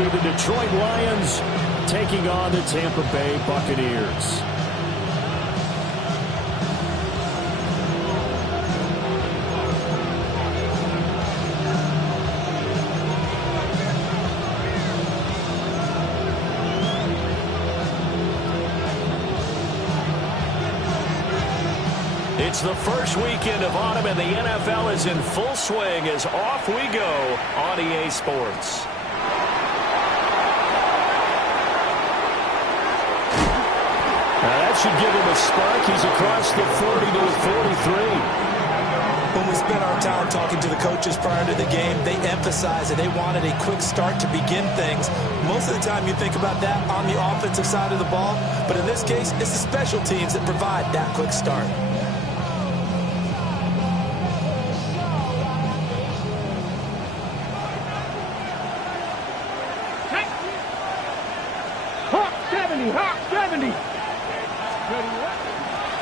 be the Detroit Lions taking on the Tampa Bay Buccaneers. It's the first weekend of autumn, and the NFL is in full swing as off we go on EA Sports. Now that should give him a spark. He's across the 40 to the 43. When we spent our time talking to the coaches prior to the game, they emphasized that they wanted a quick start to begin things. Most of the time you think about that on the offensive side of the ball, but in this case, it's the special teams that provide that quick start.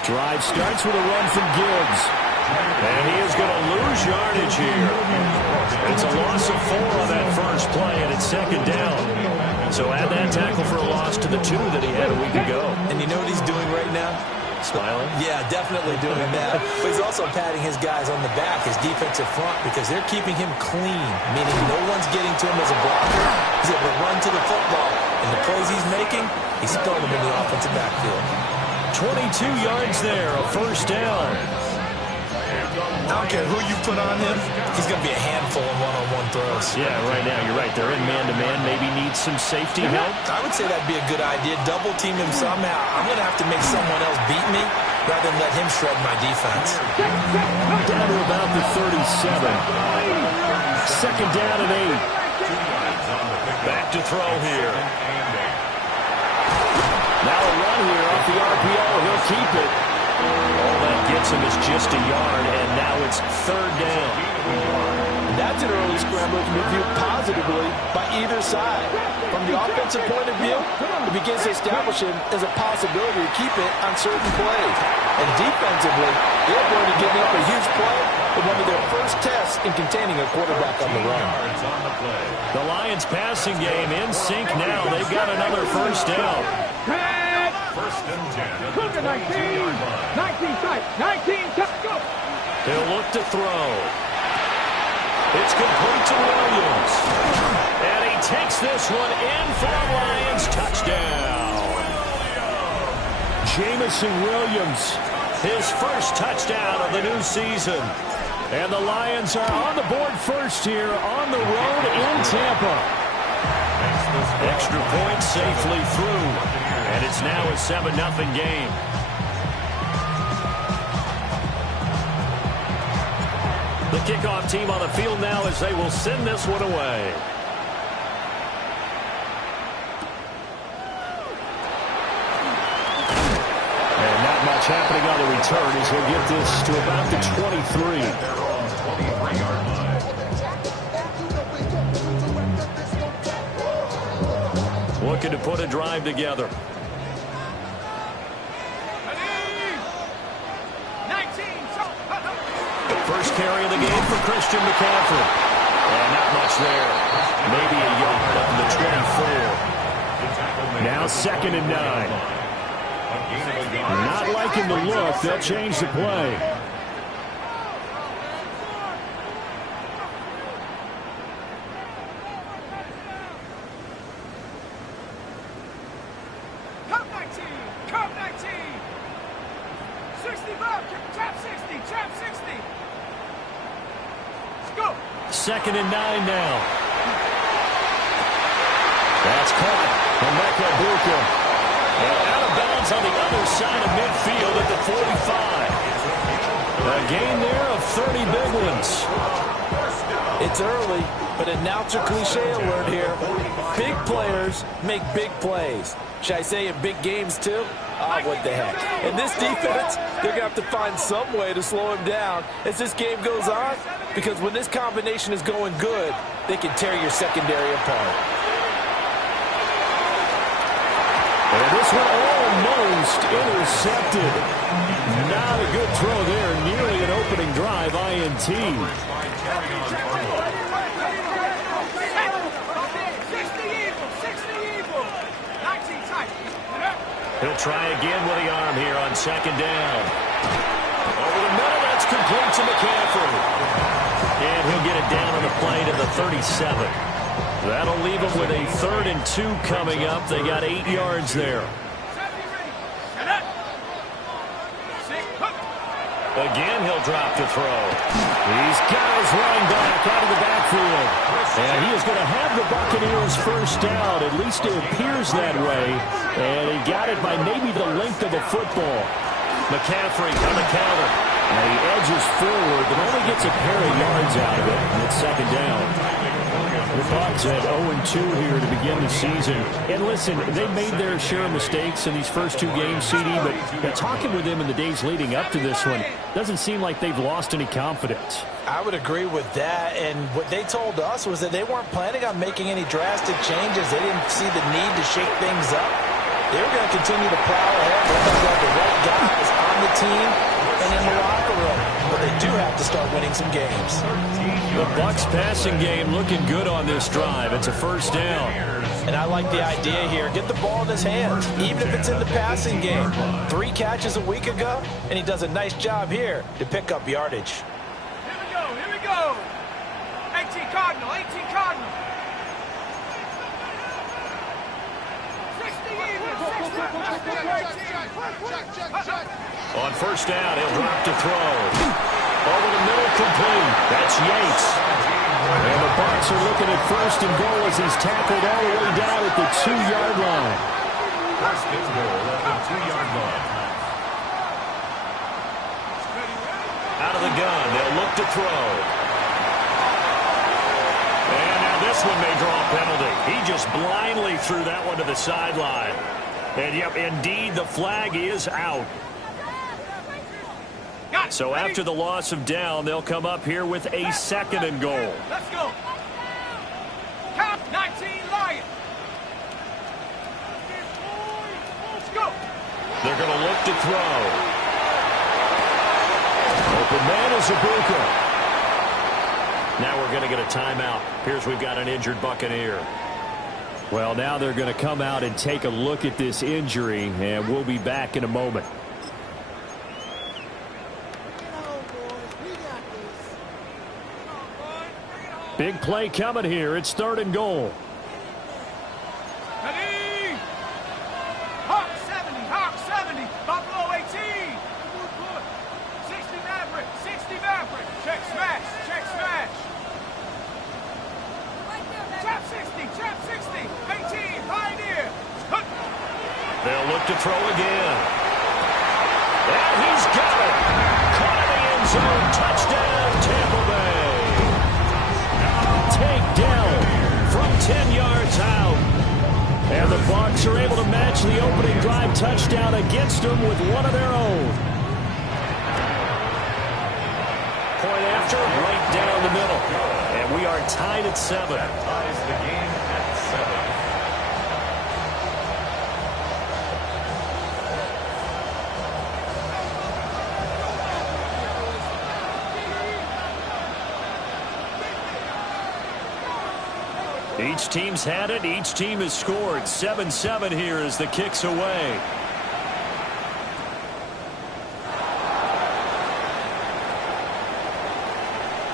Drive starts with a run from Gibbs. And he is going to lose yardage here. It's a loss of 4 on that first play, and it's second down. So add that tackle for a loss to the 2 that he had a week ago. And you know what he's doing right now? Smiling? Yeah, definitely doing that. But he's also patting his guys on the back, his defensive front, because they're keeping him clean, meaning no one's getting to him as a blocker. He's able to run to the football. And the plays he's making, he's throwing them in the offensive backfield. 22 yards there, a first down. I don't care who you put on him, he's going to be a handful in one-on-one throws. Yeah, right now, you're right. They're in man-to-man. Maybe need some safety help. I would say that'd be a good idea. Double team him somehow. I'm going to have to make someone else beat me rather than let him shred my defense. Down to about the 37. Second down and 8. Back to throw here. Now a run here off the RPO. He'll keep it. All that gets him is just a yard, and now it's third down. That's an early scramble to be viewed positively by either side. From the offensive point of view, it begins to establish him as a possibility to keep it on certain plays. And defensively, they're going to give up a huge play in one of their first tests in containing a quarterback on the run. The Lions passing game in sync now. They've got another first down. First and 10. Cougar 19. 19 tight. 19 tight. Go. He'll look to throw. It's complete to Williams. And he takes this one in for the Lions. Touchdown. Jamison Williams, his first touchdown of the new season. And the Lions are on the board first here on the road in Tampa. Extra point safely through. And it's now a 7-0 game. The kickoff team on the field now as they will send this one away. And not much happening on the return as he'll get this to about the 23. Looking to put a drive together. First carry of the game for Christian McCaffrey. And not much there. Maybe a yard on the 24. Now second and 9. Not liking the look. They'll change the play. Second and 9 now. That's caught. Emeka Buka. And out of bounds on the other side of midfield at the 45. A gain there of 30 big ones. It's early, but announcer cliche alert here. Big players make big plays. Should I say in big games too? Oh, what the heck. And this defense, they're going to have to find some way to slow him down as this game goes on, because when this combination is going good, they can tear your secondary apart. And this one almost intercepted. Not a good throw there. Nearly an opening drive, INT. He'll try again with the arm here on second down. Over the middle, that's complete to McCaffrey. And he'll get it down on the play to the 37. That'll leave him with a 3rd and 2 coming up. They got 8 yards there. Again, he'll drop to throw. He's got his running back out of the backfield. And he is going to have the Buccaneers first down. At least it appears that way. And he got it by maybe the length of a football. McCaffrey on the counter. And he edges forward, but only gets a pair of yards out of it. And it's second down. The Bucs at 0-2 here to begin the season. And listen, they've made their share of mistakes in these first 2 games, CD, but talking with them in the days leading up to this one, doesn't seem like they've lost any confidence. I would agree with that, and what they told us was that they weren't planning on making any drastic changes. They didn't see the need to shake things up. They were going to continue to plow ahead. They're going to have the right guys on the team and in the locker room. But they do have to start winning some games. The Bucs passing game looking good on this drive. It's a first down. And I like the idea here. Get the ball in his hands, even if it's in the passing game. 3 catches a week ago, and he does a nice job here to pick up yardage. Here we go. 18 Cardinal, 18 Cardinal. 60 even, 60. On first down, he'll drop to throw. Over the middle, complete. That's Yates. And the Bucs are looking at first and goal as he's tackled all the way down at the 2-yard line. First and goal at the 2-yard line. Out of the gun, they'll look to throw. And now this one may draw a penalty. He just blindly threw that one to the sideline. And yep, indeed, the flag is out. So after the loss of down, they'll come up here with a 2nd and goal. Let's go. Count 19 Lions. Let's go. They're going to look to throw. Open man is Ibuka. Now we're going to get a timeout. Here's we've got an injured Buccaneer. Well, now they're going to come out and take a look at this injury, and we'll be back in a moment. Big play coming here. It's 3rd and goal. Ready? Hawk 70, Buffalo 18. 60 Maverick, check smash. Trap 60, 18, Pioneer. They'll look to throw again. And he's got it. Caught in the end zone. Touchdown, Tampa Bay. Takedown from 10 yards out. And the Bucs are able to match the opening drive touchdown against them with one of their own. Point after, right down the middle. And we are tied at 7. That ties the game at 7. Each team's had it. Each team has scored. 7-7 here as the kick's away.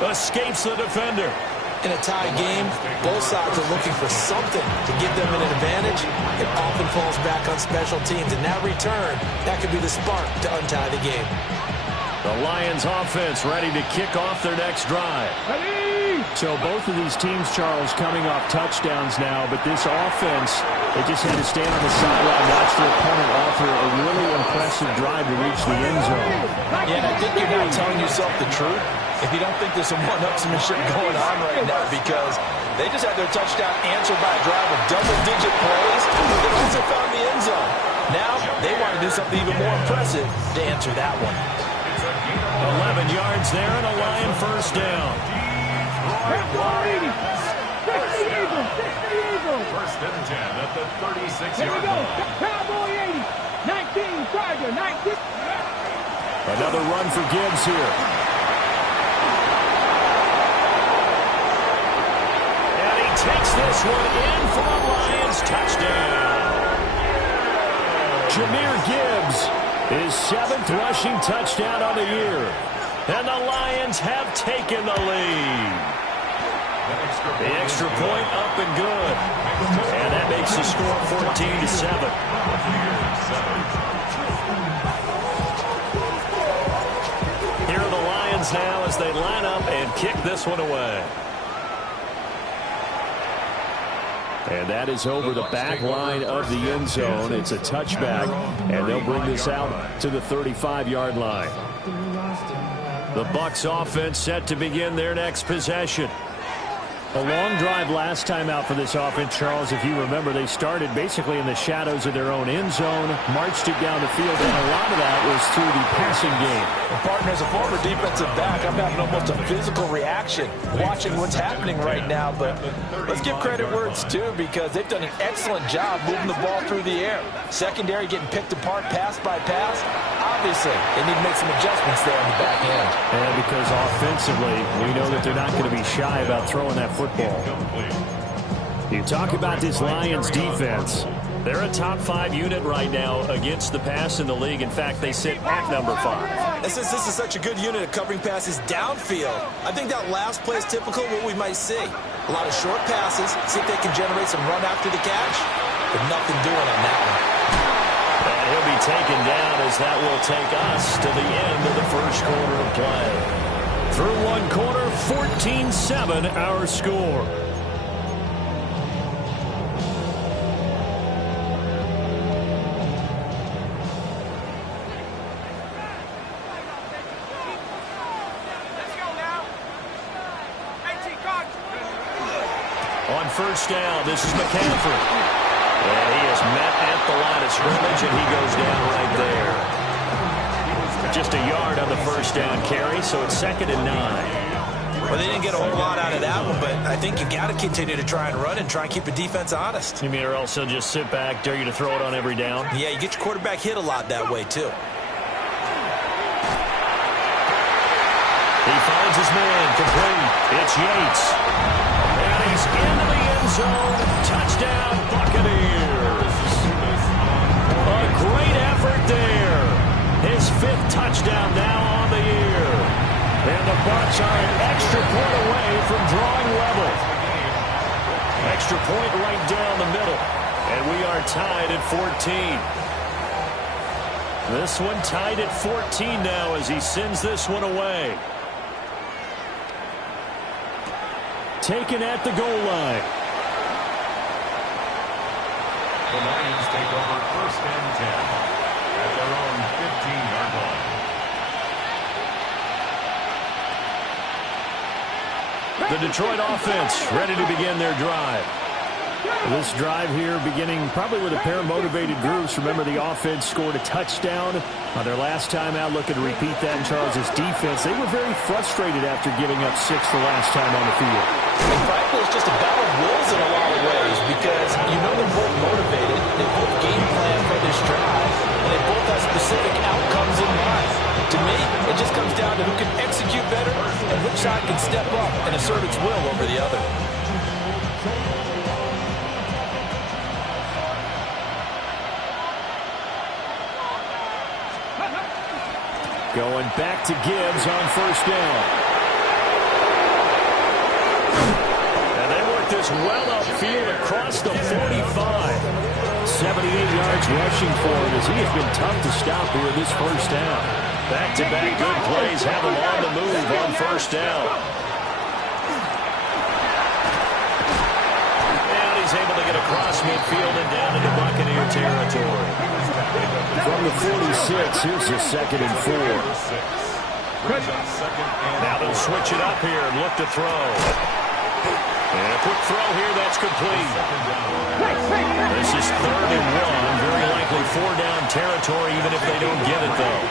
Escapes the defender. In a tie game, both sides are looking for something to give them an advantage. It often falls back on special teams. In that return, that could be the spark to untie the game. The Lions offense ready to kick off their next drive. Ready? So both of these teams, Charles, coming off touchdowns now, but this offense, they just had to stand on the sideline, watch their opponent offer a really impressive drive to reach the end zone. Yeah, and I think you're not telling yourself the truth if you don't think there's some one-upsmanship going on right now, because they just had their touchdown answered by a drive of double-digit plays, but they also found the end zone. Now they want to do something even more impressive to answer that one. 11 yards there and a Lion first down. Cowboy 80. 60 Eagles. First and 10 at the 36-yard Here we go. line. Cowboy 80. 19 Tiger. 19. Another run for Gibbs here. And he takes this one in for a Lions touchdown. Gibbs, his 7th rushing touchdown on the year. And the Lions have taken the lead. The extra point up and good. And that makes the score 14-7. Here are the Lions now as they line up and kick this one away. And that is over the back line of the end zone. It's a touchback, and they'll bring this out to the 35-yard line. The Bucs offense set to begin their next possession. A long drive last time out for this offense, Charles. If you remember, they started basically in the shadows of their own end zone, marched it down the field, and a lot of that was through the passing game. Well, partner, as a former defensive back, I'm having almost a physical reaction watching what's happening right now. But let's give credit where it's due, because they've done an excellent job moving the ball through the air. Secondary getting picked apart pass by pass. Obviously, they need to make some adjustments there on the back end. And because offensively, we know that they're not going to be shy about throwing that football. You talk about this Lions defense. They're a top 5 unit right now against the pass in the league. In fact, they sit at number 5. And since this is such a good unit at covering passes downfield, I think that last play is typical of what we might see. A lot of short passes, see if they can generate some run after the catch, but nothing doing on that one. And he'll be taken down as that will take us to the end of the first quarter of play. Through one quarter, 14-7 our score. Let's go now. 18 cards. On first down, this is McCaffrey. And he is met at the line of scrimmage, and he goes down right there. Just a yard on the first down carry, so it's 2nd and 9. Well, they didn't get a whole lot out of that one, but I think you got to continue to try and run and try and keep the defense honest. You mean or else they'll just sit back, dare you to throw it on every down? Yeah, you get your quarterback hit a lot that way, too. He finds his man, complete. It's Yates. And he's into the end zone. Touchdown, Buccaneers. A great effort there. His 5th touchdown now on the year. And the Bucs are an extra point away from drawing level. Extra point right down the middle. And we are tied at 14. This one tied at 14 now as he sends this one away. Taken at the goal line. The Lions take over 1st and 10 at their own 15-yard line. The Detroit offense ready to begin their drive. This drive here beginning probably with a pair of motivated groups. Remember, the offense scored a touchdown on their last time out. Looking to repeat that in Charles' defense. They were very frustrated after giving up 6 the last time on the field. And frankly, it's just a battle of wills in a lot of ways, because you know they're both motivated. They both game plan for this drive, and they both have specific outcomes in mind. To me, it just comes down to who can execute better and which side can step up and assert its will over the other. Going back to Gibbs on first down. And they work this well upfield across the 45. 78 yards rushing for him as he has been tough to stop here this first down. Back-to-back good plays have him on the move on first down. And he's able to get across midfield and down into Buccaneer territory. From the 46, here's the 2nd and 4. Now they'll switch it up here and look to throw. And a quick throw here, that's complete. This is 3rd and 1. Very likely 4-down territory, even if they don't get it, though.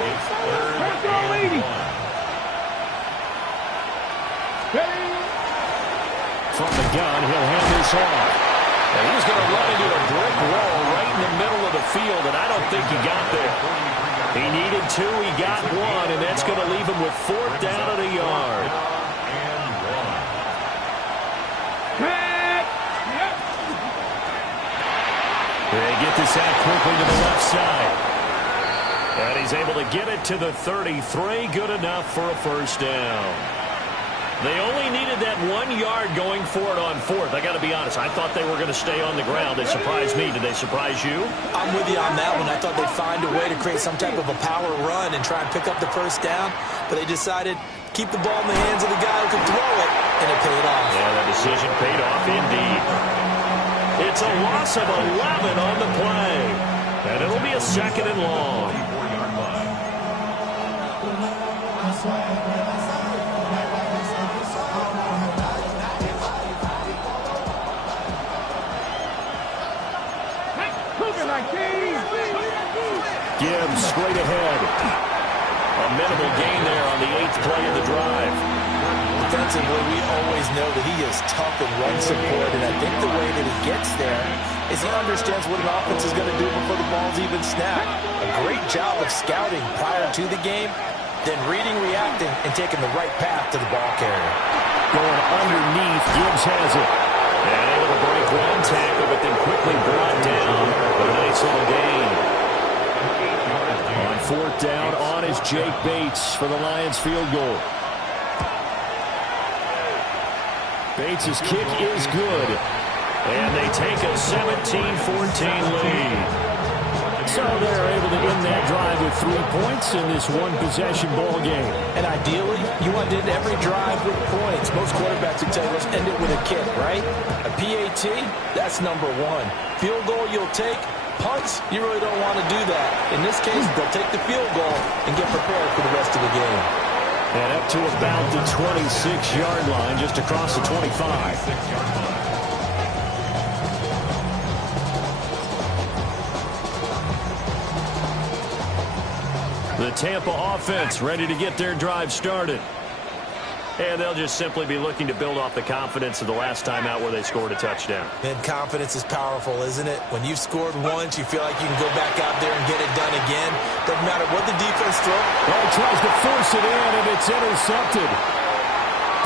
It's 3rd and 1. From the gun, he'll hand this off. And he's going to run into a brick wall right in the middle of the field, and I don't think he got there. He needed 2, he got 1, and that's going to leave him with 4th down and a yard. They get this Moves that quickly to the left side. And he's able to get it to the 33. Good enough for a first down. They only needed that 1 yard going for it on fourth. I got to be honest. I thought they were going to stay on the ground. They surprised me. Did they surprise you? I'm with you on that one. I thought they'd find a way to create some type of a power run and try and pick up the first down. But they decided keep the ball in the hands of the guy who could throw it, and it paid off. Yeah, that decision paid off indeed. It's a loss of 11 on the play. And it'll be a second and long. Gibbs straight ahead. A minimal gain there on the 8th play of the drive. Defensively, we always know that he is tough in run support, and I think the way that he gets there is he understands what an offense is going to do before the ball's even snapped. A great job of scouting prior to the game, then reading, reacting, and taking the right path to the ball carrier. Going underneath, Gibbs has it. And able to break one tackle, but then quickly brought down. But a nice little gain. On fourth down, on is Jake Bates for the Lions field goal. Bates' kick is good. And they take a 17-14 lead. So they're able to end that drive with 3 points in this one-possession ball game. And ideally, you want to end every drive with points. Most quarterbacks would tell you, let's end it with a kick, right? A PAT, that's number one. Field goal you'll take. Punts, you really don't want to do that. In this case, they'll take the field goal and get prepared for the rest of the game. And up to about the 26-yard line, just across the 25. The Tampa offense ready to get their drive started. And they'll just simply be looking to build off the confidence of the last time out where they scored a touchdown. And confidence is powerful, isn't it? When you've scored once, you feel like you can go back out there and get it done again. Doesn't matter what the defense throws. Well, he tries to force it in, and it's intercepted.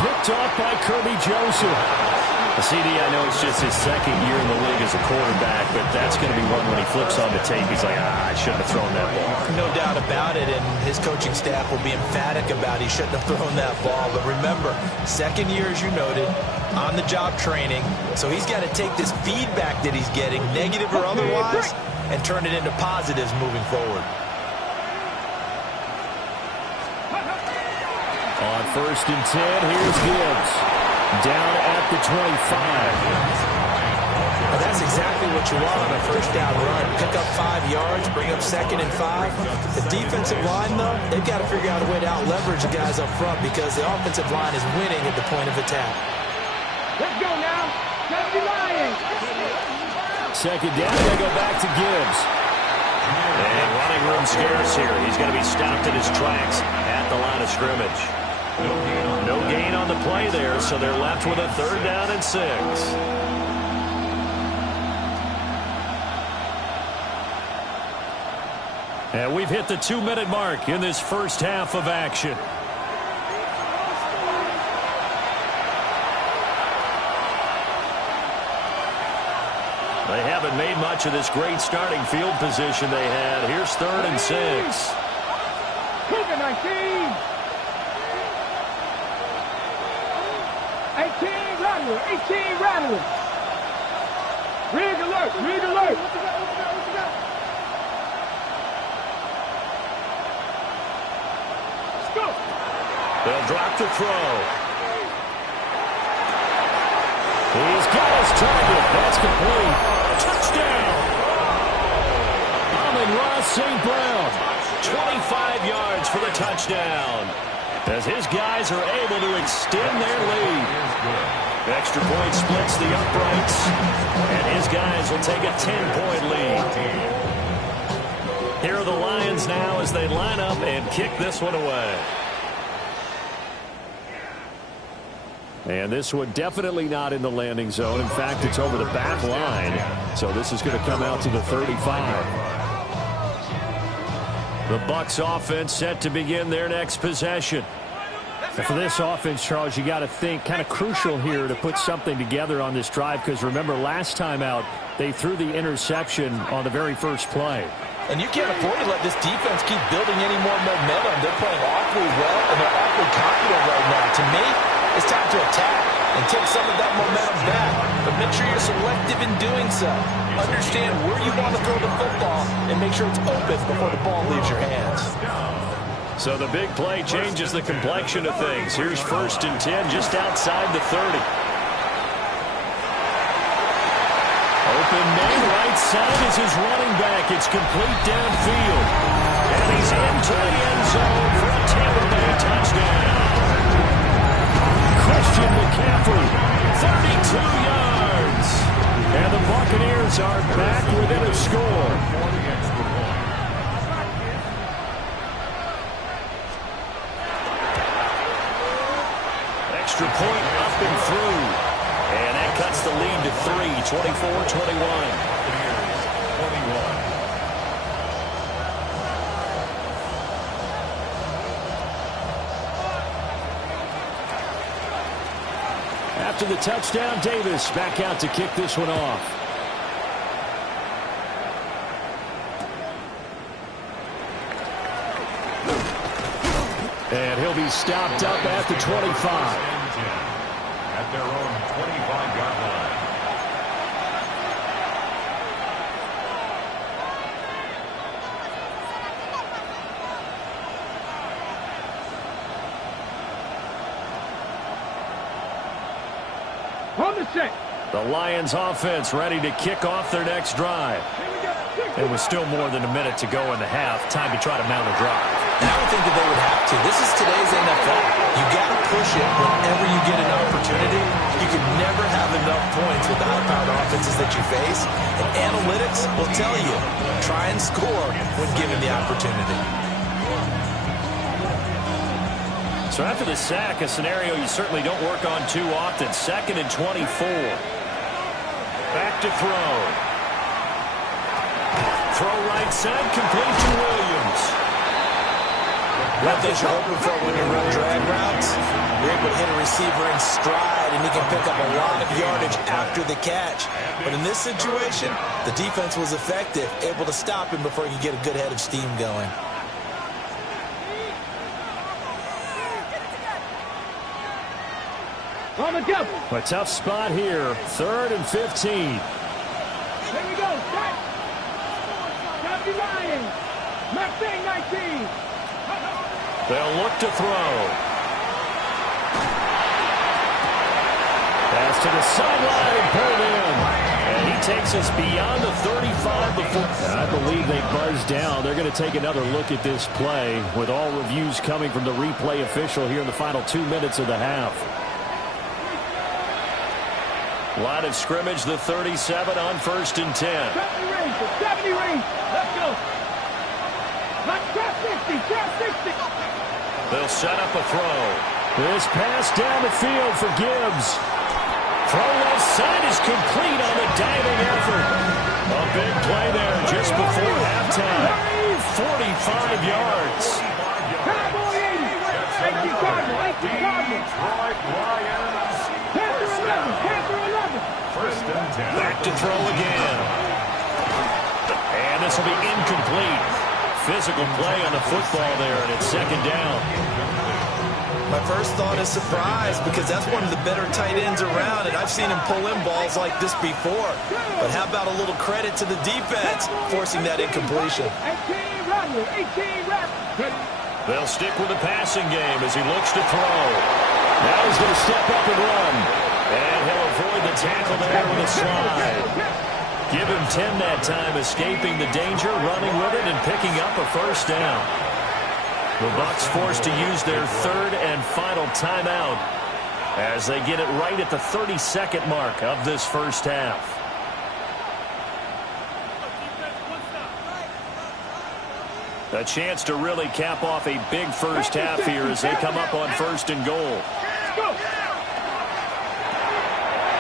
Picked off by Kirby Joseph. CD, I know it's just his second year in the league as a quarterback, but that's going to be one when he flips on the tape. He's like, I shouldn't have thrown that ball. No doubt about it, and his coaching staff will be emphatic about he shouldn't have thrown that ball. But remember, second year, as you noted, on-the-job training, so he's got to take this feedback that he's getting, negative or otherwise, and turn it into positives moving forward. On 1st and 10, here's Gibbs. Down at the 25. Well, that's exactly what you want on a first down run. Pick up 5 yards, bring up 2nd and 5. The defensive line, though, they've got to figure out a way to out-leverage the guys up front because the offensive line is winning at the point of attack. Let's go now. Let's be Lions. Second down, they go back to Gibbs. And running room scarce here. He's going to be stopped in his tracks at the line of scrimmage. No gain on the play there, so they're left with a 3rd down and 6. And we've hit the 2-minute mark in this first half of action. They haven't made much of this great starting field position they had. Here's 3rd and 6. Cougar 19. 18 Rattler. 18 Rattler. Rig alert. Rig alert. Let's go. They'll drop to throw. He's got his target. That's complete. Touchdown. Amon-Ra St. Brown. 25 yards for the touchdown. As his guys are able to extend their lead. Extra point splits the uprights. And his guys will take a 10-point lead. Here are the Lions now as they line up and kick this one away. And this one definitely not in the landing zone. In fact, it's over the back line. So this is going to come out to the 35. The Bucs offense set to begin their next possession. For this offense, Charles, you got to think kind of crucial here to put something together on this drive, because remember last time out they threw the interception on the very first play. And you can't afford to let this defense keep building any more momentum. They're playing awfully well, and they're awfully confident right now. To me, it's time to attack and take some of that momentum back. But make sure you're selective in doing so. Understand where you want to throw the football and make sure it's open before the ball leaves your hands. So the big play changes the complexion of things. Here's 1st and 10 just outside the 30. Open man, right side is his running back. It's complete downfield. And he's into the end zone for a Tampa Bay touchdown. Christian McCaffrey, 32 yards. And the Buccaneers are back within a score. Extra point up and through. And that cuts the lead to 3, 24-21. After the touchdown, Davis back out to kick this one off. And he'll be stopped up at the 25. At their own 25-yard line. On the set. The Lions offense ready to kick off their next drive. And with still more than a minute to go in the half, time to try to mount a drive. And I don't think that they would have to. This is today's NFL. You got to push it whenever you get an opportunity. You can never have enough points with the high-powered offenses that you face. And analytics will tell you, try and score when given the opportunity. So after the sack, a scenario you certainly don't work on too often. 2nd and 24. Back to throw. Throw right side, complete to Williams. One thing you're hoping for when you run drag routes, you're able to hit a receiver in stride, and he can pick up a lot of yardage after the catch. But in this situation, the defense was effective, able to stop him before he could get a good head of steam going. A tough spot here. 3rd and 15. Here we go. Set. Got the Lions. Mustang 19. They'll look to throw. Pass to the sideline, pulled in. And he takes us beyond the 35 before. I believe they buzzed down. They're going to take another look at this play with all reviews coming from the replay official here in the final 2 minutes of the half. Line of scrimmage, the 37 on 1st and 10. 70 range. 70 range. Let's go. Let's trap 60. Trap 60. They'll set up a throw. This pass down the field for Gibbs. Throw left side is complete on the diving effort. A big play there just before halftime. 45 yards. Cowboy 80. 18 Cardinal. 18 Cardinal. Panther 11. Panther 11. 1st and 10. Back to throw again. And this will be incomplete. Physical play on the football there, and it's 2nd down. My first thought is surprise, because that's one of the better tight ends around, and I've seen him pull in balls like this before. But how about a little credit to the defense forcing that incompletion? 18 Rodney. 18 Rodney. They'll stick with the passing game as he looks to throw. Now he's going to step up and run. And he'll avoid the tackle there with a slide. Give him 10 that time, escaping the danger, running with it, and picking up a 1st down. The Bucs forced to use their 3rd and final timeout as they get it right at the 32nd mark of this first half. A chance to really cap off a big first half here as they come up on 1st and goal.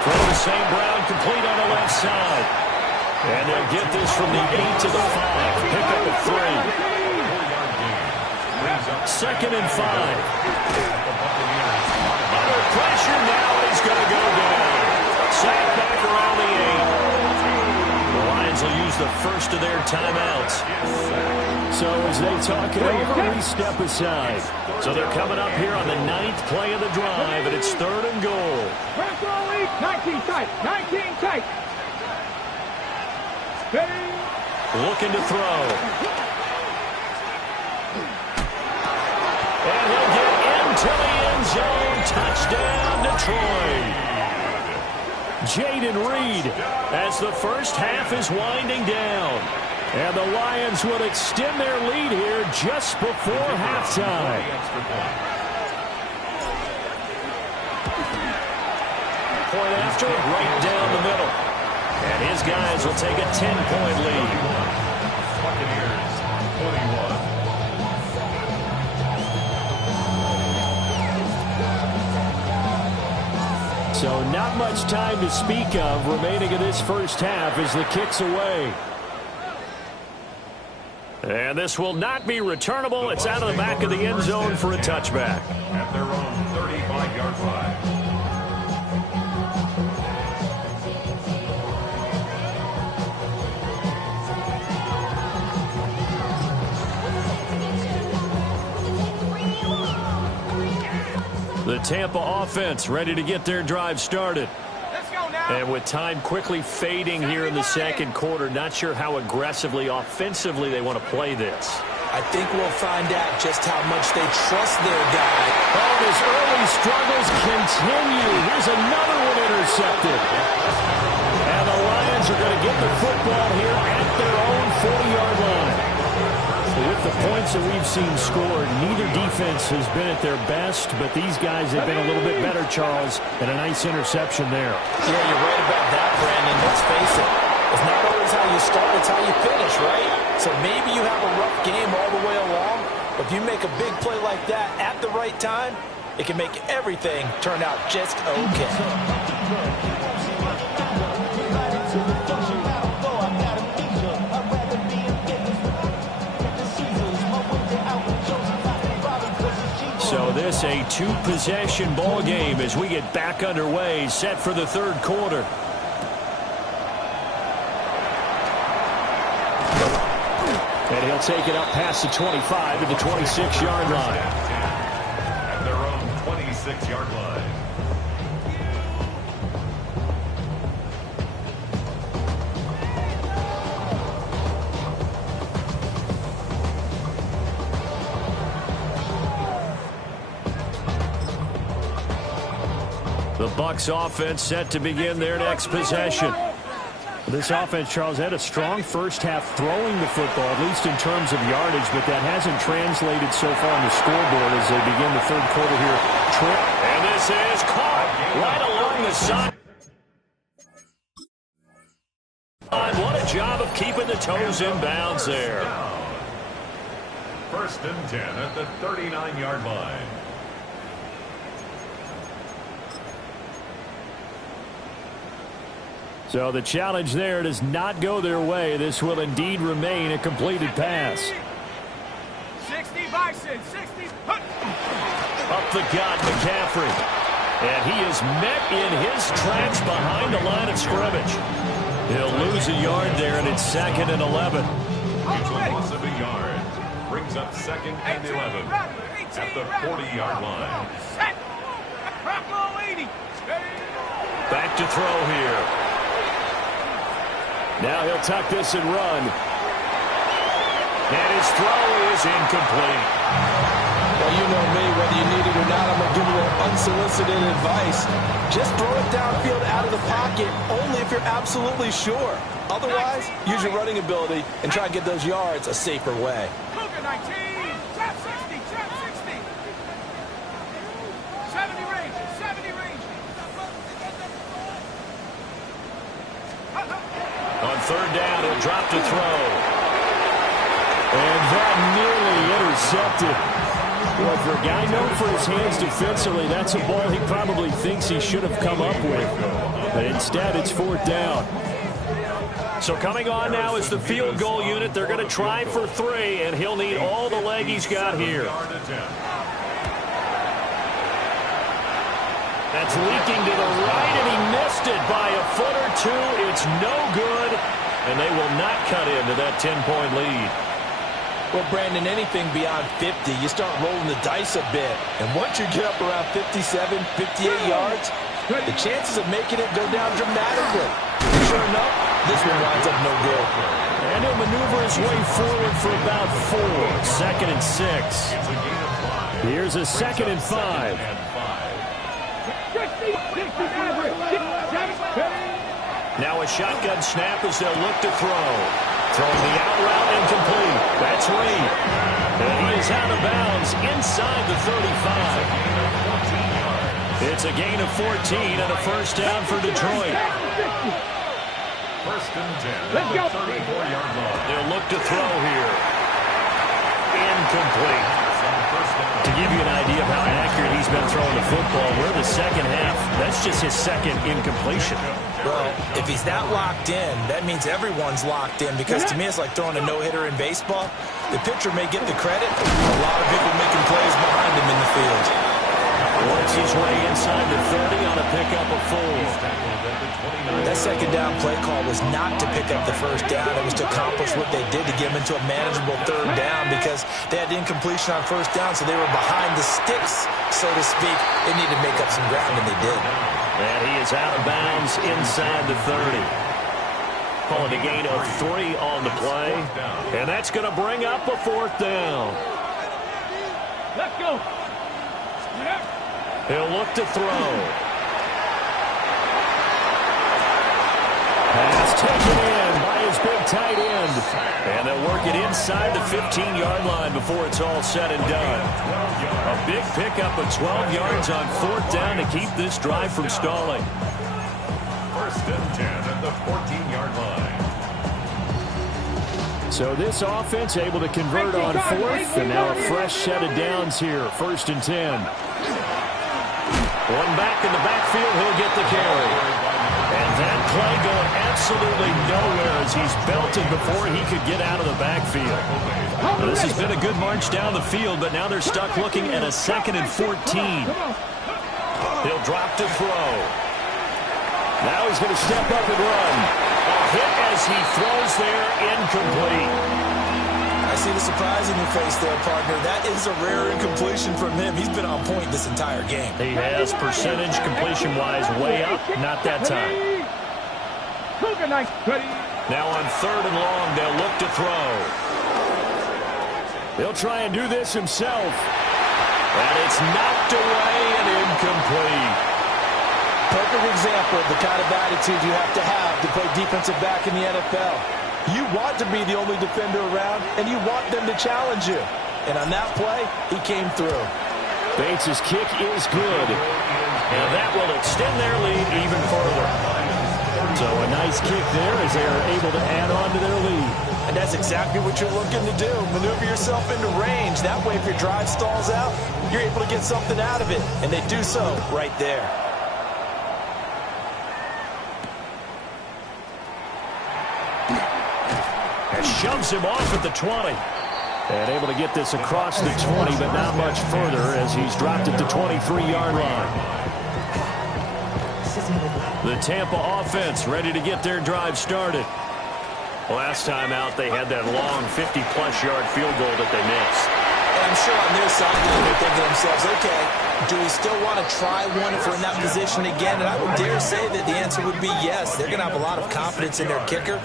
Throw to St. Brown, complete on the left side. And they'll get this from the 8 to the 5. Pick up a 3. 2nd and 5. The Buccaneers. Under pressure now, he's going to go down. Sacked back around the 8. The Lions will use the first of their timeouts. So as they talk it over, we step aside. So they're coming up here on the 9th play of the drive, and it's 3rd and goal. 19 tight, 19 tight. Looking to throw. And he'll get into the end zone. Touchdown, Detroit. Jaden Reed as the first half is winding down. And the Lions will extend their lead here just before halftime. Point after, right down the middle. And his guys will take a 10-point lead. Buccaneers 21. So not much time to speak of remaining in this first half as the kick's away. And this will not be returnable. It's out of the back of the end zone for a touchback. At their own 35-yard line. The Tampa offense ready to get their drive started. Let's go now. And with time quickly fading here in the second quarter, not sure how aggressively, offensively they want to play this. I think we'll find out just how much they trust their guy. Oh, his early struggles continue. Here's another one intercepted. And the Lions are going to get the football here at their own 40-yard line. With the points that we've seen scored, neither defense has been at their best, but these guys have been a little bit better, Charles, and a nice interception there. Yeah, you're right about that, Brandon. Let's face it. It's not always how you start, it's how you finish, right? So maybe you have a rough game all the way along, but if you make a big play like that at the right time, it can make everything turn out just okay. So this a two-possession ball game as we get back underway, set for the third quarter. And he'll take it up past the 25 to the 26-yard line. At their own 26-yard line. The Bucs offense set to begin their next possession. This offense, Charles, had a strong first half throwing the football, at least in terms of yardage, but that hasn't translated so far on the scoreboard as they begin the third quarter here. And this is caught right along the side. What a job of keeping the toes in bounds there. 1st and 10 at the 39-yard line. So the challenge there does not go their way. This will indeed remain a completed pass. 60 Bison, 60. Up the gut, McCaffrey. And he is met in his tracks behind the line of scrimmage. He'll lose a yard there, and it's 2nd and 11. It's a loss of a yard. Brings up 2nd and 11 at the 40-yard line. Set. Bronco 80. Back to throw here. Now he'll tuck this and run. And his throw is incomplete. Well, you know me, whether you need it or not, I'm going to give you unsolicited advice. Just throw it downfield out of the pocket, only if you're absolutely sure. Otherwise, use your running ability and try to get those yards a safer way. Cougar 19. Trap 60. Trap 60. 70 range. 70 range. On 3rd down, he'll drop to throw. And that nearly intercepted. Well, for a guy known for his hands defensively, that's a ball he probably thinks he should have come up with. But instead, it's 4th down. So coming on now is the field goal unit. They're going to try for 3, and he'll need all the leg he's got here. That's leaking to the right, and he missed it by a foot or 2. It's no good, and they will not cut into that 10-point lead. Well, Brandon, anything beyond 50, you start rolling the dice a bit. And once you get up around 57, 58 yards, the chances of making it go down dramatically. Sure enough, this one winds up no good. And he'll maneuver his way forward for about 4. 2nd and 6. Here's a 2nd and 5. Now a shotgun snap as they'll look to throw. Throwing the out route incomplete. That's Reed. And he is out of bounds inside the 35. It's a gain of 14 and a first down for Detroit. First and 10 at the 34-yard line. They'll look to throw here. Incomplete. To give you an idea of how accurate he's been throwing the football, we're the second half. That's just his 2nd incompletion. Well, if he's that locked in, that means everyone's locked in, because to me it's like throwing a no-hitter in baseball. The pitcher may get the credit, a lot of people making plays behind him in the field. Works his way inside the 30 on a pickup of 4. That second down play call was not to pick up the first down. It was to accomplish what they did, to get them into a manageable 3rd down, because they had incompletion on 1st down, so they were behind the sticks, so to speak. They needed to make up some ground, and they did. And he is out of bounds inside the 30. Calling a gain of 3 on the play. And that's going to bring up a 4th down. Let's go. He'll look to throw. Pass taken in by his big tight end. And they'll work it inside the 15-yard line before it's all said and done. A big pickup of 12 yards on 4th down to keep this drive from stalling. First and 10 at the 14-yard line. So this offense able to convert on 4th, and now a fresh set of downs here. 1st and 10. One back in the backfield, he'll get the carry. And that play going absolutely nowhere as he's belted before he could get out of the backfield. Now, this has been a good march down the field, but now they're stuck looking at a 2nd and 14. He'll drop to throw. Now he's going to step up and run. A hit as he throws there, incomplete. I see the surprise in your face there, partner. That is a rare incompletion from him. He's been on point this entire game. He has percentage completion-wise way up. Not that time. Now on 3rd and long, they'll look to throw. He'll try and do this himself. And it's knocked away and incomplete. Perfect example of the kind of attitude you have to play defensive back in the NFL. You want to be the only defender around, and you want them to challenge you. And on that play, he came through. Bates' kick is good. And that will extend their lead even further. So a nice kick there as they are able to add on to their lead. And that's exactly what you're looking to do. Maneuver yourself into range. That way, if your drive stalls out, you're able to get something out of it. And they do so right there. Shoves him off at the 20. And able to get this across the 20, but not much further as he's dropped at the 23-yard line. The Tampa offense ready to get their drive started. Last time out, they had that long 50-plus yard field goal that they missed. And I'm sure on their side, they're thinking to themselves, okay, do we still want to try one if we're in that position again? And I would dare say that the answer would be yes. They're going to have a lot of confidence in their kicker.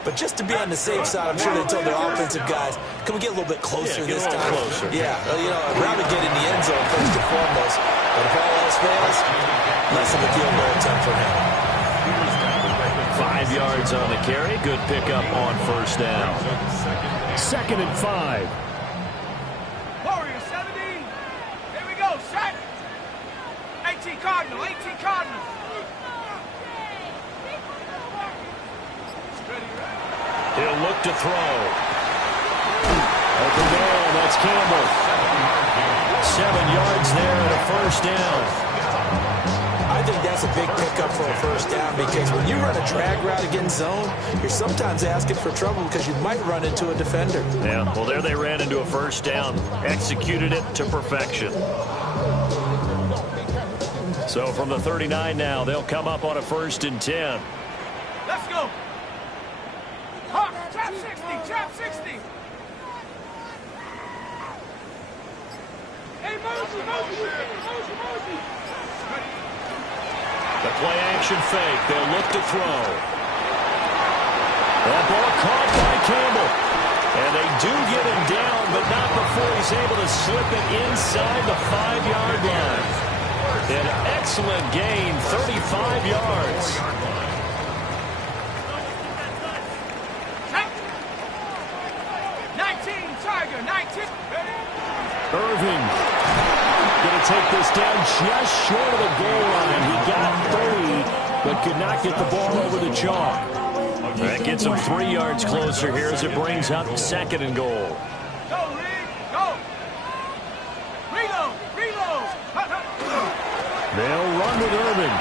But just to be on the safe side, I'm sure they told their offensive guys, can we get a little bit closer this time? Closer. Yeah, you know, I'd rather get in the end zone first and foremost. But if all else fails, less of a field goal attempt for him. 5 yards on the carry. Good pickup on 1st down. 2nd and 5. Warrior 17. Here we go. Set. 18 Cardinal. 18 Cardinal. He'll look to throw. Open man, that's Campbell. 7 yards there and a 1st down. I I think that's a big pickup for a first down because when you run a drag route against zone, you're sometimes asking for trouble because you might run into a defender. Yeah, well, there they ran into a first down. Executed it to perfection. So from the 39 now, they'll come up on a 1st and 10. Let's go. Hawk, trap 60, trap 60. Hey, Mosey. The play action fake. They'll look to throw. That ball caught by Campbell. And they do get him down, but not before he's able to slip it inside the 5-yard line. An excellent gain, 35 yards. 19, Tiger, 19. Irving going to take this down just short of the goal line. He got 30, but could not get the ball over the chalk. That gets him 3 yards closer here as it brings up 2nd and goal. Go, Reed, go. Reload. They'll run with Irving.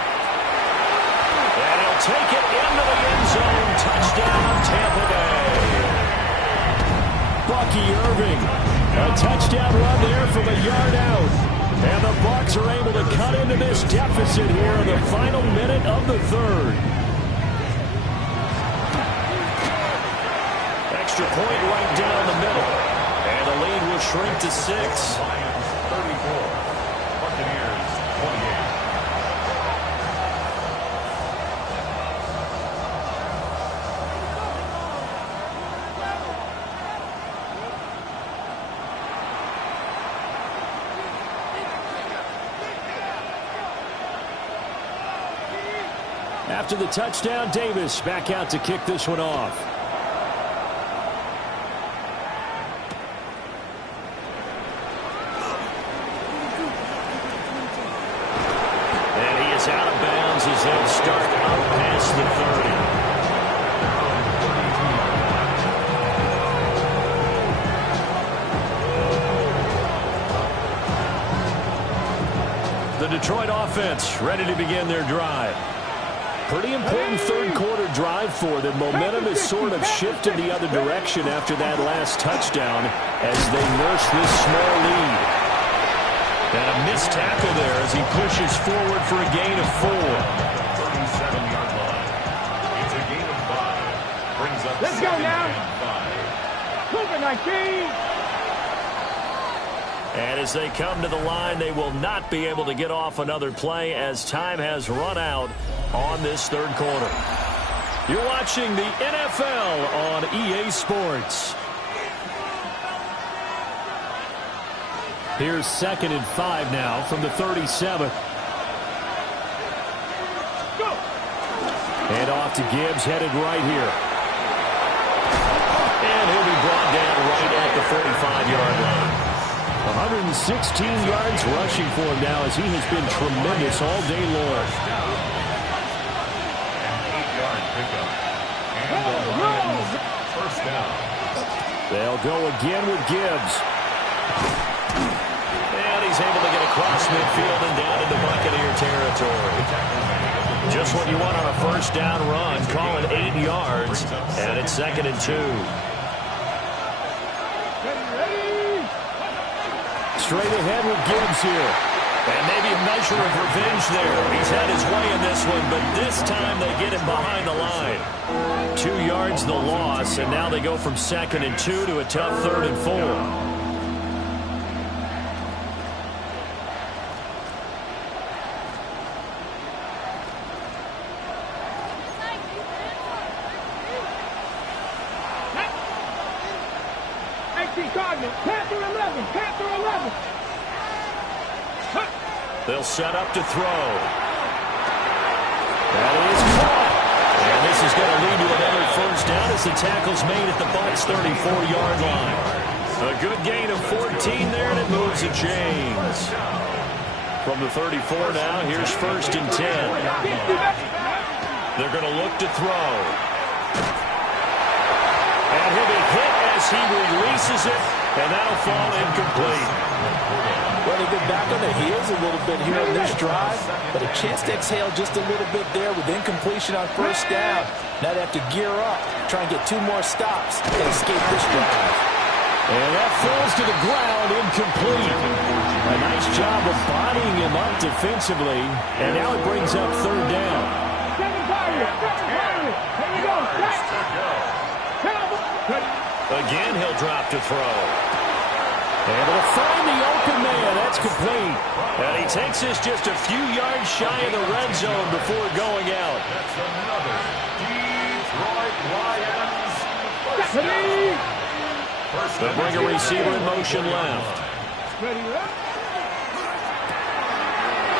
And he'll take it into the end zone. Touchdown, Tampa Bay. Bucky Irving. A touchdown run there from a yard out. And the Bucs are able to cut into this deficit here in the final minute of the 3rd. Extra point right down the middle. And the lead will shrink to 6. Lions 34. Buccaneers 28. After the touchdown, Davis back out to kick this one off. And he is out of bounds as they'll start up past the 30. The Detroit offense ready to begin their drive. Pretty important 3rd quarter drive for them. Momentum has sort of shifted the other direction after that last touchdown as they nurse this small lead. And a missed tackle there as he pushes forward for a gain of 4. 37-yard line. It's a gain of 5. Brings up Let's go now. 5. Cooper, 19. And as they come to the line, they will not be able to get off another play as time has run out on this 3rd quarter. You're watching the NFL on EA Sports. Here's 2nd and 5 now from the 37. And off to Gibbs, headed right here. And he'll be brought down right at the 45-yard line. 116 yards rushing for him now as he has been tremendous all day long. An 8-yard pickup. And the Lions first down. They'll go again with Gibbs. And he's able to get across midfield and down into Buccaneer territory. Just what you want on a first down run. Call it 8 yards. And it's 2nd and 2. Straight ahead with Gibbs here. And maybe a measure of revenge there. He's had his way in this one, but this time they get him behind the line. 2 yards the loss, and now they go from 2nd and 2 to a tough 3rd and 4. Panther 11, Panther 11. They'll set up to throw. That is caught. And this is going to lead to another first down as the tackle's made at the Bucs' 34-yard line. A good gain of 14 there, and it moves the chains. From the 34 now, here's 1st and 10. They're going to look to throw. And he'll be hit as he releases it, and that'll fall incomplete. Well, they've been back on their heels a little bit here in this drive, but a chance to exhale just a little bit there with incompletion on first down. Now they have to gear up, try and get 2 more stops and escape this drive. And that falls to the ground, incomplete. A nice job of bodying him up defensively, and now it brings up third down. Here we go. Again, he'll drop to throw. Able to find the open man. That's complete. And he takes this just a few yards shy of the red zone before going out. That's another Detroit Lions first down. They'll bring a receiver in motion left.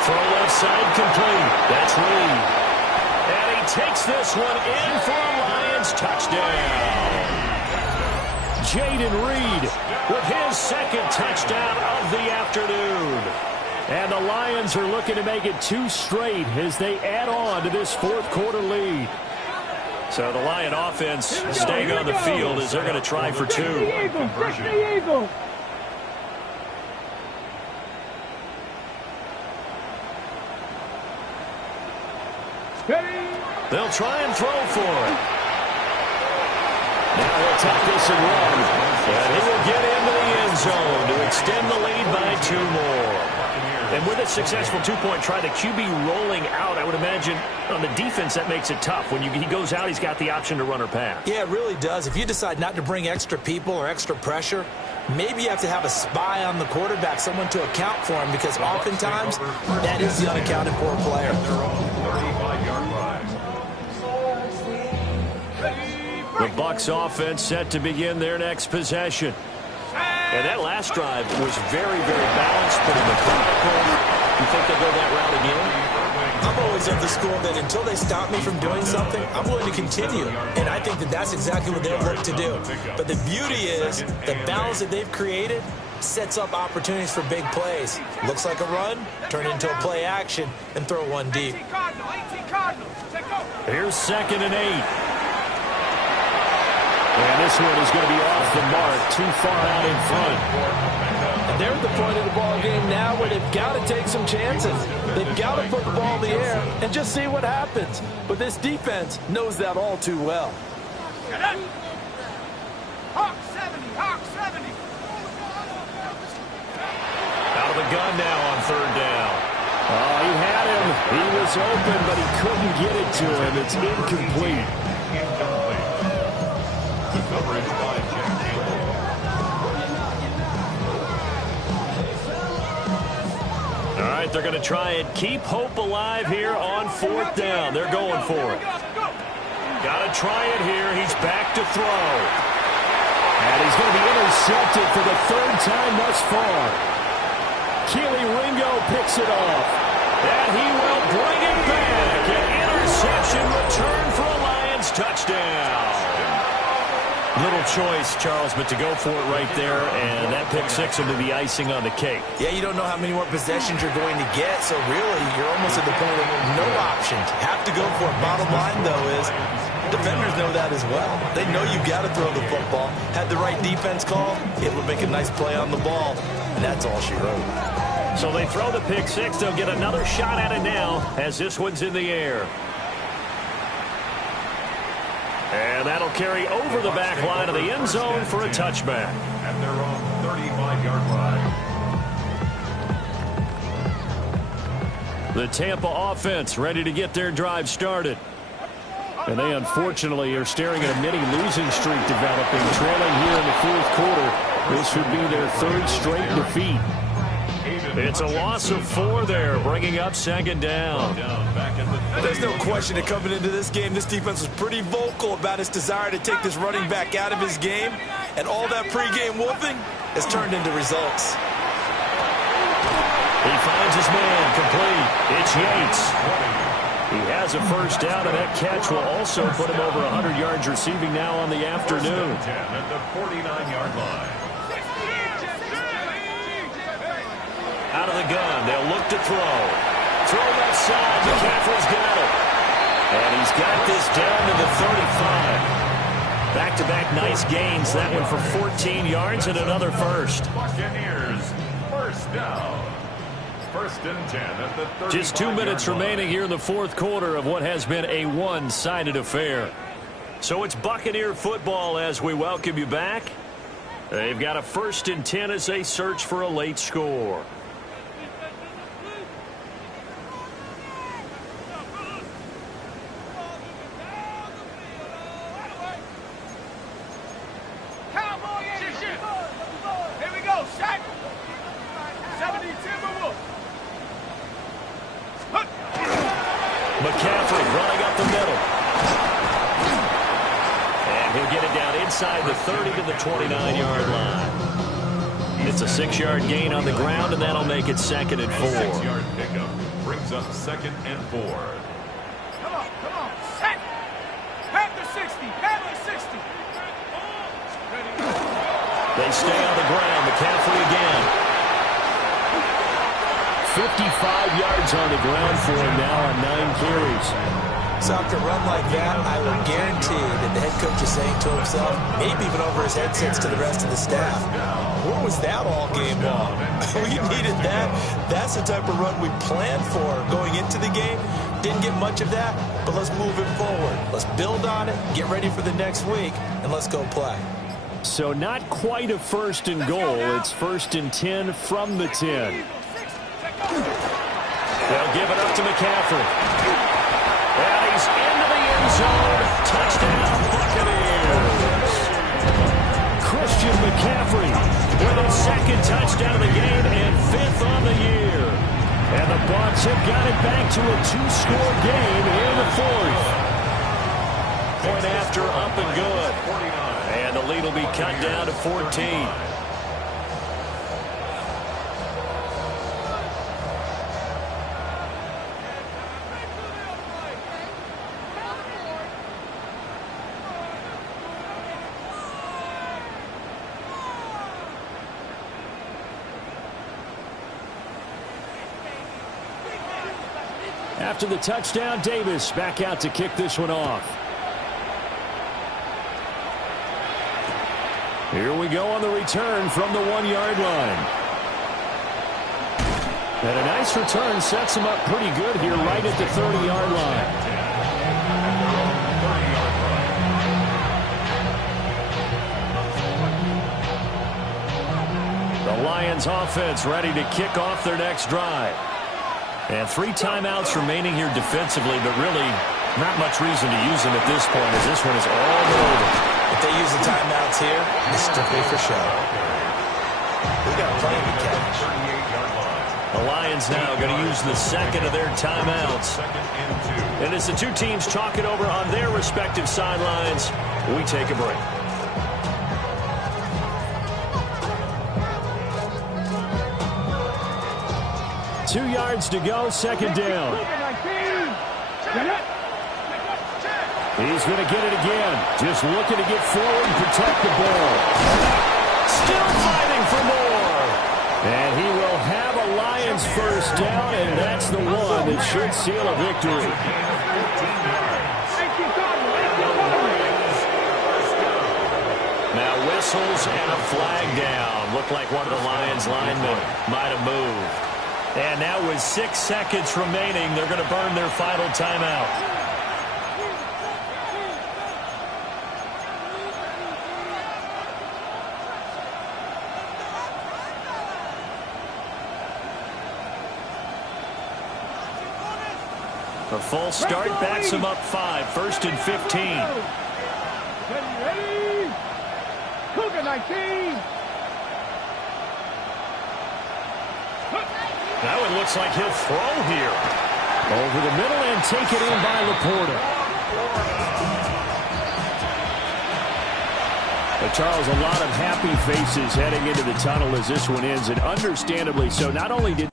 Throw left side complete. That's Reed. And he takes this one in for a Lions touchdown. Jaden Reed with his second touchdown of the afternoon. And the Lions are looking to make it 2 straight as they add on to this fourth quarter lead. So the Lion offense staying on the field as they're going to try for 2. They'll try and throw for it. Now he'll take this and run. And he will get into the end zone to extend the lead by 2 more. And with a successful 2-point try, the QB rolling out, I would imagine on the defense that makes it tough. When he goes out, he's got the option to run or pass. Yeah, it really does. If you decide not to bring extra people or extra pressure, maybe you have to have a spy on the quarterback, someone to account for him, because oftentimes that is the unaccounted for player. The Bucs offense set to begin their next possession. And that last drive was very, very balanced, but methodical. You think they'll go that route again? I'm always of the school that until they stop me from doing something, I'm going to continue. And I think that that's exactly what they'll look to do. But the beauty is the balance that they've created sets up opportunities for big plays. Looks like a run, turn it into a play action, and throw one deep. Here's 2nd and 8. And this one is going to be off the mark, too far out in front. And they're at the point of the ball game now where they've got to take some chances. They've got to put the ball in the air and just see what happens. But this defense knows that all too well. Hawk 70, Hawk 70. Out of the gun now on 3rd down. Oh, he had him. He was open, but he couldn't get it to him. It's incomplete. Coverage by Jack Campbell. All right, they're going to try and keep hope alive here on 4th down. They're going for it. Got to try it here. He's back to throw. And he's going to be intercepted for the 3rd time thus far. Keely Ringo picks it off. And he will bring it back. An interception return for a Lions touchdown. Little choice, Charles, but to go for it right there, and that pick-6 will be the icing on the cake. Yeah, you don't know how many more possessions you're going to get, so really you're almost at the point of no options. Have to go for it. Bottom line, though, is defenders know that as well. They know you've got to throw the football. Had the right defense call, it will make a nice play on the ball, and that's all she wrote. So they throw the pick-6. They'll get another shot at it now as this one's in the air. And that'll carry over the back line of the end zone for a touchback. At their own 35-yard line. The Tampa offense ready to get their drive started. And they unfortunately are staring at a mini losing streak developing, trailing here in the 4th quarter. This would be their 3rd straight defeat. It's a loss of 4 there, bringing up 2nd down. There's no question that coming into this game, this defense was pretty vocal about its desire to take this running back out of his game, and all that pregame whooping has turned into results. He finds his man, complete. It's Yates. He has a first down, and that catch will also put him over 100 yards receiving now on the afternoon. At the 49-yard line. Out of the gun, they'll look to throw. Throw left side, McCaffrey's got it. And he's got this down to the 35. Back-to-back nice gains, that one for 14 yards and another first. Buccaneers, first down. First and 10 at the 35-yard Just 2 minutes line. remaining here in the fourth quarter of what has been a one-sided affair. So it's Buccaneer football as we welcome you back. They've got a 1st and 10 as they search for a late score. Here we go, shot. 72 move. McCaffrey running up the middle. And he'll get it down inside the 30 to the 29-yard line. It's a 6-yard gain on the ground, and that'll make it 2nd and 4. 6-yard pickup brings up 2nd and 4. Come on, set. Have the 60, have the 60. They stay on the ground. McCaffrey again. 55 yards on the ground for him now on 9 carries. So after a run like that, I will guarantee that the head coach is saying to himself, maybe even over his headsets to the rest of the staff, where was that all game long? We needed that. That's the type of run we planned for going into the game. Didn't get much of that, but let's move it forward. Let's build on it, get ready for the next week, and let's go play. So not quite a 1st and goal. It's 1st and 10 from the 10. They'll give it up to McCaffrey. And he's into the end zone. Touchdown, Buccaneers. Christian McCaffrey with his 2nd touchdown of the game and 5th on the year. And the Bucs have got it back to a 2-score game here in the 4th. Point after, up and good. And the lead will be cut down to 14. After the touchdown, Davis back out to kick this one off. Here we go on the return from the 1-yard line. And a nice return sets him up pretty good here right at the 30-yard line. The Lions offense ready to kick off their next drive. And 3 timeouts remaining here defensively, but really not much reason to use them at this point as this one is all over. If they use the timeouts here, it's strictly for show. We got plenty to catch. The Lions now going to use the 2nd of their timeouts. And as the 2 teams talk it over on their respective sidelines, we take a break. Two yards to go, 2nd down. He's going to get it again. Just looking to get forward and protect the ball. Still fighting for more. And he will have a Lions 1st down, and that's the one that should seal a victory. Now whistles and a flag down. Looked like one of the Lions linemen might have moved. And now with 6 seconds remaining, they're going to burn their final timeout. A full start backs him up 5, 1st and 15. Ready? Cougar 19. Now it looks like he'll throw here. Over the middle and take it in by Laporta. But Charles, a lot of happy faces heading into the tunnel as this one ends, and understandably so. Not only did